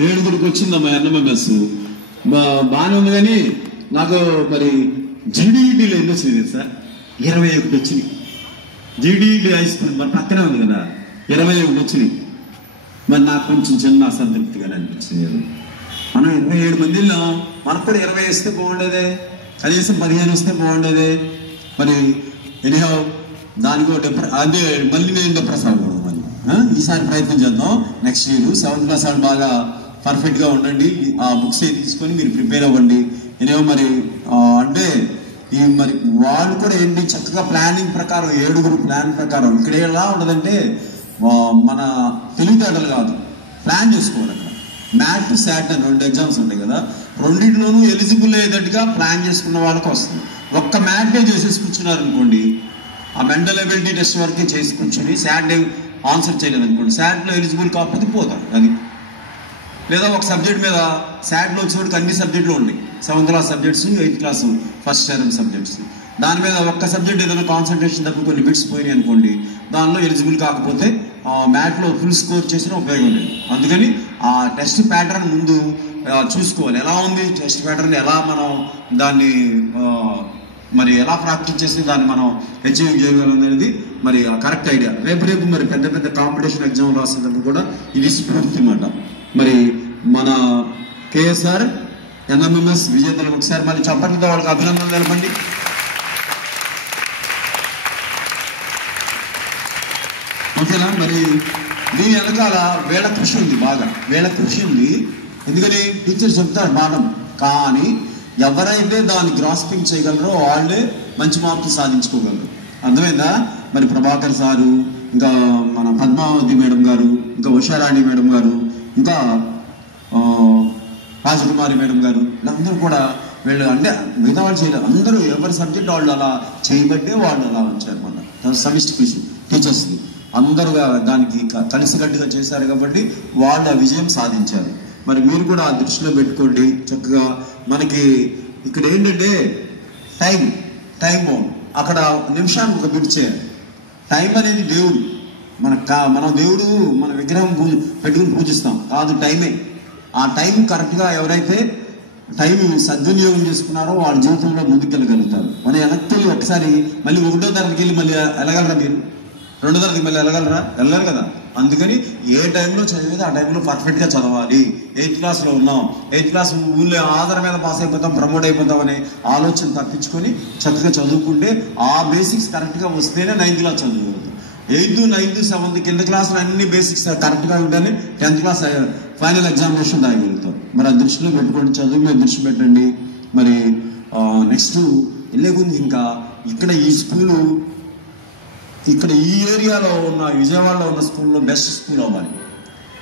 7కి వచ్చిందమ్మా ఎన్ఎంఎంఎస్. బాగానే ఉంది, కానీ నాకు మరి జీడీఈడీలో ఎన్ని వచ్చినాయి సార్? 21 వచ్చినాయి. జీడీఈడీ హై స్కూల్ మరి పక్కనే ఉంది కదా, 21 వచ్చినాయి. మరి నాకు కొంచెం చిన్న అసంతృప్తిగానే అనిపించింది. మనం 27 మంది వెళ్ళాం, మనకు కూడా 20 వస్తే బాగుండేదే, కనీసం 15 వస్తే బాగుండేదే. మరి ఎనీహౌ దానికో అదే మళ్ళీ నేను డిప్రెస్ అవ్వకూడదు. మళ్ళీ ఈసారి ప్రయత్నం చేద్దాం. నెక్స్ట్ ఇయర్ 7th క్లాస్ వాళ్ళు బాగా పర్ఫెక్ట్గా ఉండండి. ఆ బుక్స్ తీసుకొని మీరు ప్రిపేర్ అవ్వండి. ఎనీహౌ మరి అంటే ఈ మరి వాళ్ళు కూడా ఏంటి చక్కగా ప్లానింగ్ ప్రకారం 7 ప్లాన్ ప్రకారం ఇక్కడ ఎలా ఉండదంటే మన తెలివితేటలు కాదు, ప్లాన్ చేసుకోవాలి. అక్కడ మ్యాట్ శాట్ అని 2 ఎగ్జామ్స్ ఉంటాయి కదా, రెండింటిలోనూ ఎలిజిబుల్ అయ్యేటట్టుగా ప్లాన్ చేసుకున్న వాళ్ళకి వస్తుంది. ఒక్క మ్యాట్నే చేసేసి కూర్చున్నారు అనుకోండి, ఆ మెంటల్ ఎబిలిటీ టెస్ట్ వరకే చేసి కూర్చొని శాట్ ఆన్సర్ చేయలేదు అనుకోండి, శాట్లో ఎలిజిబుల్ కాకపోతే పోతారు. అది లేదా ఒక సబ్జెక్ట్ మీద శాట్లో వచ్చేవాడికి అన్ని సబ్జెక్టులు ఉన్నాయి, 7th class subjects, 8th class first term subjects. దాని మీద ఒక్క సబ్జెక్ట్ ఏదైనా కాన్సన్ట్రేషన్ తప్ప కొన్ని బిట్స్ పోయినాయి అనుకోండి, దానిలో ఎలిజిబుల్ కాకపోతే మ్యాట్లో ఫుల్ స్కోర్ చేసిన ఉపయోగం లేదు. అందుకని ఆ టెస్ట్ ప్యాటర్న్ ముందు చూసుకోవాలి. ఎలా ఉంది టెస్ట్ ప్యాటర్న్, ఎలా మనం దాన్ని మరి ఎలా ప్రాక్టీస్ చేసి దాన్ని మనం అచీవ్ చేయగలం అనేది మరి కరెక్ట్ ఐడియా. రేపు మరి పెద్ద పెద్ద కాంపిటీషన్ ఎగ్జామ్ రాసేటప్పుడు కూడా ఇది స్ఫూర్తి అన్నమాట. మరి మన కేఎస్ఆర్ ఎన్ఎంఎంఎస్ విజేతలకు ఒకసారి మళ్ళీ చప్పట్లతో వాళ్ళకి అభినందనలు తెలపండి. ఓకేనా? మరి దీని వెనకాల వేళ కృషి ఉంది, బాగా వేళ కృషి ఉంది. ఎందుకని టీచర్ చెప్తారు పాఠం, కానీ ఎవరైతే దాన్ని గ్రాస్పింగ్ చేయగలరో వాళ్ళే మంచి మార్కులు సాధించుకోగలరు. అర్థమైందా? మరి ప్రభాకర్ సారు, ఇంకా మన పద్మావతి మేడం గారు, ఇంకా ఉషారాణి మేడం గారు, ఇంకా రాజకుమారి మేడం గారు, వీళ్ళందరూ కూడా వీళ్ళు అంటే మిగతా వాళ్ళు చేయలేదు. అందరూ ఎవరి సబ్జెక్ట్ వాళ్ళు అలా చేయబట్టే వాళ్ళు అలా వచ్చారు. మన సమిష్టి కృషి టీచర్స్కి అందరూ దానికి కలిసికట్టుగా చేశారు కాబట్టి వాళ్ళు ఆ విజయం సాధించారు. మరి మీరు కూడా ఆ దృష్టిలో పెట్టుకోండి. చక్కగా మనకి ఇక్కడ ఏంటంటే టైం బౌండ్, అక్కడ నిమిషానికి ఒక బిట్ చేయాలి. టైం అనేది దేవుడు, మన దేవుడు మన విగ్రహం పెట్టుకుని పూజిస్తాం కాదు, టైమే. ఆ టైం కరెక్ట్గా ఎవరైతే టైం సద్వినియోగం చేసుకున్నారో వాళ్ళ జీవితంలో ముందుకెళ్ళగలుగుతారు. మన వెనక్కి ఒకసారి మళ్ళీ 1వ తరగతికి వెళ్ళి మళ్ళీ వెళ్ళగలరా? మీరు 2వ తరగతికి మళ్ళీ వెళ్ళగలరా? వెళ్ళరు కదా. అందుకని ఏ టైంలో చదివేది ఆ టైంలో పర్ఫెక్ట్గా చదవాలి. 8th క్లాస్లో ఉన్నాం, 8th క్లాస్ ఊళ్ళో ఆధారం మీద పాస్ అయిపోతాం, ప్రమోట్ అయిపోతాం అనే ఆలోచన తప్పించుకొని చక్కగా చదువుకుంటే ఆ బేసిక్స్ కరెక్ట్గా వస్తేనే 9th క్లాస్ చదువుకుంటాం. 8th, 9th, 7th కింద క్లాసులు అన్ని బేసిక్స్ కరెక్ట్గా ఉంటేనే 10th క్లాస్ ఫైనల్ ఎగ్జామినేషన్ రాయగలుగుతాం. మరి ఆ దృష్టిలో పెట్టుకోండి, చదువు మీద దృష్టి పెట్టండి. మరి నెక్స్ట్ వెళ్ళే ముందు ఇంకా ఇక్కడ ఈ స్కూలు, ఇక్కడ ఈ ఏరియాలో ఉన్న విజయవాడలో ఉన్న స్కూల్లో బెస్ట్ స్కూల్ అవ్వాలి.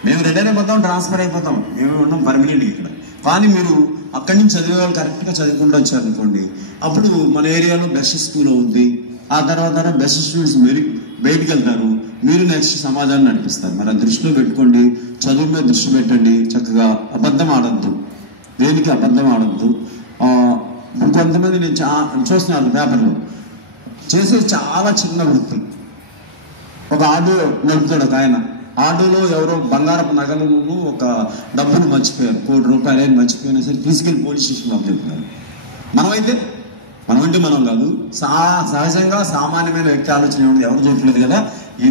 మేము రిటైర్ అయిపోతాం, ట్రాన్స్ఫర్ అయిపోతాం, మేము ఉన్నాం పర్మనెంట్గా ఇక్కడ. కానీ మీరు అక్కడి నుంచి చదివే వాళ్ళు కరెక్ట్గా చదువుకుంటూ వచ్చారనుకోండి, అప్పుడు మన ఏరియాలో బెస్ట్ స్కూల్ అవుద్ది. ఆ తర్వాత బెస్ట్ స్టూడెంట్స్ మీరు బయటికి వెళ్తారు, మీరు నెక్స్ట్ సమాజాన్ని నడిపిస్తారు. మరి ఆ దృష్టిలో పెట్టుకోండి, చదువు మీద దృష్టి పెట్టండి. చక్కగా అబద్ధం ఆడద్దు, దేనికి అబద్ధం ఆడద్దు. కొంతమంది నేను చూస్తున్నాను పేపర్లో చేసేది చాలా చిన్న వృత్తి. ఒక ఆటో నడుపుతాడు ఒక ఆయన, ఆటోలో ఎవరో బంగారపు నగలను ఒక డబ్బును మర్చిపోయారు, ₹1,00,000 అని మర్చిపోయినా సరే తీసుకెళ్ళి పోలీస్ స్టేషన్లో అప్పచెప్తున్నారు. మనమంటే మనం కాదు, సహజంగా సామాన్యమైన వ్యక్తి ఆలోచన ఏమిటి, ఎవరు చూడలేదు కదా,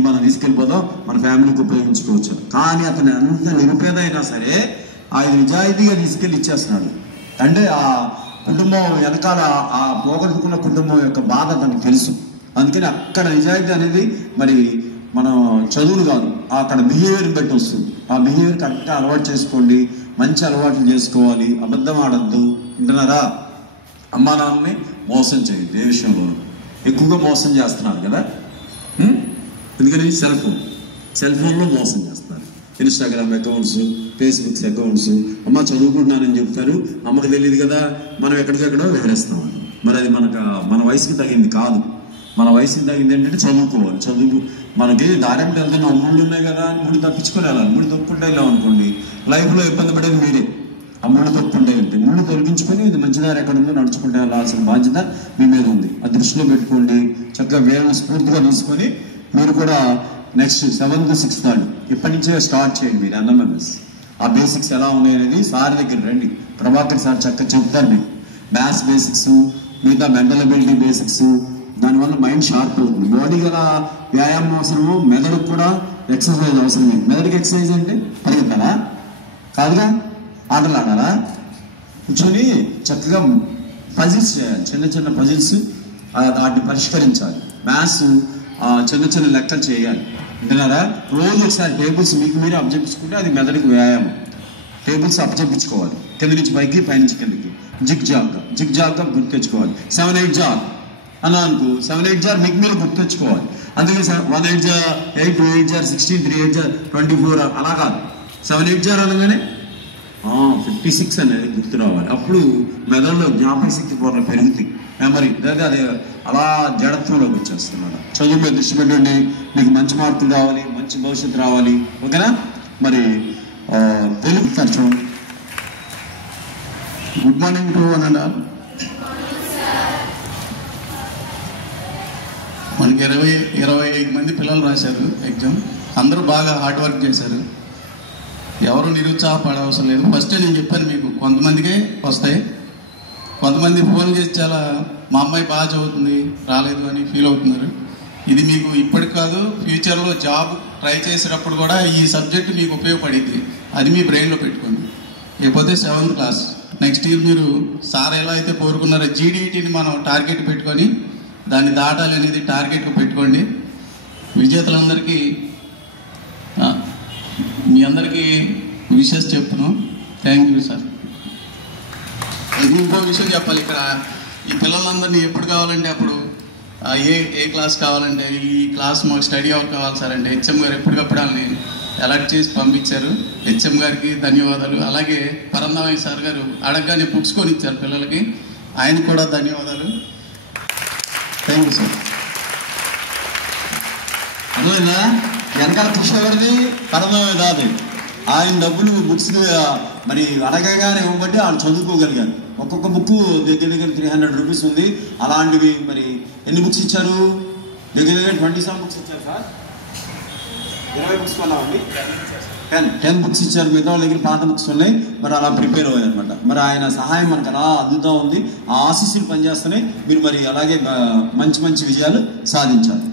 మనం తీసుకెళ్ళిపోదాం, మన ఫ్యామిలీకి ఉపయోగించుకోవచ్చు. కానీ అతను ఎంత నిరుపేదైనా సరే ఆయన నిజాయితీగా తీసుకెళ్ళి ఇచ్చేస్తున్నాడు. అంటే ఆ కుటుంబం వెనకాల ఆ పోగొట్టుకున్న కుటుంబం యొక్క బాధ తనకు తెలుసు. అందుకని అక్కడ నిజాయితీ అనేది మరి మనం చదువులు కాదు, అక్కడ బిహేవియర్ని బట్టి వస్తుంది. ఆ బిహేవియర్ కరెక్ట్గా అలవాటు చేసుకోండి, మంచి అలవాట్లు చేసుకోవాలి, అబద్ధం ఆడద్దు. వింటున్నారా? అమ్మా నాన్నని మోసం చేయదు. ఏ విషయంలో ఎక్కువగా మోసం చేస్తున్నారు కదా, ఎందుకని సెల్ ఫోన్లో మోసం చేస్తున్నారు. Instagram accounts, Facebooks accounts. అమ్మ చదువుకుంటున్నానని చెప్తారు, అమ్మకు తెలియదు కదా, మనం ఎక్కడికెక్కడో వేరేస్తామని. మరి అది మన వయసుకి తగింది కాదు. మన వయసుకి తగింది ఏంటంటే చదువు. మనకి దారిని వెళ్తున్న ముళ్ళు ఉన్నాయి కదా అని ముళ్ళు తప్పించుకొని వెళ్ళాలి. ముళ్ళు తొక్కుంటే వెళ్ళాం అనుకోండి, లైఫ్లో ఇబ్బంది పడేది మీరే. ఆ ముళ్ళు తొక్కుంటే వెళ్తే ముళ్ళు తొలగించుకొని ఇది మంచి దారి ఎక్కడ ఉందో నడుచుకుంటే వెళ్ళాల్సిన బాధ్యత మీ మీద ఉంది. ఆ దృష్టిలో పెట్టుకోండి. చక్కగా వేరే స్ఫూర్తిగా తీసుకొని మీరు కూడా నెక్స్ట్ 7th, 6th ఇప్పటి నుంచే స్టార్ట్ చేయండి. మీరు ఎన్ఎంఎంఎస్ ఆ బేసిక్స్ ఎలా ఉన్నాయి అనేది సార్ దగ్గర రండి, ప్రభాకర్ సార్ చక్కగా చెప్తారు మీకు. మ్యాథ్స్ బేసిక్స్, మిగతా మెంటల్ అబిలిటీ బేసిక్స్, దానివల్ల మైండ్ షార్ప్ అవుతుంది. బాడీ గల వ్యాయామం అవసరము, మెదడుకు కూడా ఎక్సర్సైజ్ అవసరమే. మెదడుకి ఎక్సర్సైజ్ అంటే పరిగెత్తాలా కాదుగా, ఆటలు ఆడాలా, కూర్చొని చక్కగా పజిల్స్ చేయాలి, చిన్న చిన్న పజిల్స్, వాటిని పరిష్కరించాలి. మ్యాథ్స్ చిన్న చిన్న లెక్కలు చేయాలి, వింటున్నారా? రోజు ఒకసారి టేబుల్స్ మీకు మీరే అబ్జెక్పించుకుంటే అది మెదడుకి వ్యాయామం. టేబుల్స్ అబ్జెక్పించుకోవాలి, కింద నుంచి పైకి, పైనుంచి కిందకి, జిగ్ జాగ్గా గుర్తు తెచ్చుకోవాలి. 7-8 జార్ అలా అనుకో, 7-8 జార్ మీకు మీరు గుర్తు తెచ్చుకోవాలి. అందుకే 1-8 జార్ 8, 2-8 జార్ 16, 3-8 జార్ 24 అలా కాదు. 7-8 జార్ అనగానే 56 అనేది గుర్తు రావాలి. అప్పుడు మెదడులో జ్ఞాపక శక్తి పొరలు పెరుగుతాయి, మెమరీ అది అలా జడత్వంలోకి వచ్చేస్తున్నాడు. చదువు మీద దృష్టి పెట్టండి, మీకు మంచి మార్కులు రావాలి, మంచి భవిష్యత్తు రావాలి, ఓకేనా? మరి తెలుగు చూడండి. Good morning to one and all. మనకి 25 మంది పిల్లలు రాశారు ఎగ్జామ్. అందరూ బాగా హార్డ్ వర్క్ చేశారు, ఎవరు నిరుత్సాహపడవసరం లేదు. ఫస్ట్ నేను చెప్పాను మీకు, కొంతమందికే వస్తాయి, కొంతమంది ఫోన్ చేసి చాలా మా అమ్మాయి బాగా చదువుతుంది రాలేదు అని ఫీల్ అవుతున్నారు. ఇది మీకు ఇప్పటికి కాదు, ఫ్యూచర్లో జాబ్ ట్రై చేసేటప్పుడు కూడా ఈ సబ్జెక్ట్ మీకు ఉపయోగపడింది, అది మీ బ్రెయిన్లో పెట్టుకోండి. లేకపోతే 7th క్లాస్ నెక్స్ట్ ఇయర్ మీరు సార్ ఎలా అయితే కోరుకున్నారో జీడీటీని మనం టార్గెట్ పెట్టుకొని దాన్ని దాటాలి అనేది టార్గెట్గా పెట్టుకోండి. విజేతలందరికీ మీ అందరికీ విషెస్ చెప్తున్నాం. Thank you sir. ఇంకో విషయం చెప్పాలి, ఇక్కడ ఈ పిల్లలందరినీ ఎప్పుడు కావాలంటే అప్పుడు ఏ క్లాస్ కావాలంటే ఈ క్లాస్ మాకు స్టడీ అవర్ కావాలి సార్ అంటే హెచ్ఎం గారు ఎప్పటికప్పుడు వాళ్ళని అలర్ట్ చేసి పంపించారు. హెచ్ఎం గారికి ధన్యవాదాలు. అలాగే పరంధామయ్య సార్ గారు అడగగానే బుక్స్ కొని ఇచ్చారు పిల్లలకి, ఆయనకు కూడా ధన్యవాదాలు. Thank you sir. అర్థమైందా? వెనకాల కృష్ణగారిది పరంధామయ్య కాదు, ఆయన డబ్బులు బుక్స్ మరి అడగగానే ఇవ్వబట్టి వాళ్ళు చదువుకోగలిగారు. ఒక్కొక్క బుక్ దగ్గర 300 రూపీస్ ఉంది. అలాంటివి మరి ఎన్ని బుక్స్ ఇచ్చారు? దగ్గర 27 బుక్స్ ఇచ్చారు సార్. 20 బుక్స్ కొన్నామండి, 10 బుక్స్ ఇచ్చారు. మిగతా వాళ్ళ దగ్గర పాత బుక్స్ ఉన్నాయి. మరి అలా ప్రిపేర్ అయ్యారు అనమాట. మరి ఆయన సహాయం మనకు అలా అందుతూ ఉంది. ఆ ఆశీస్సులు పనిచేస్తున్నాయి. మీరు మరి అలాగే మంచి మంచి విజయాలు సాధించాలి.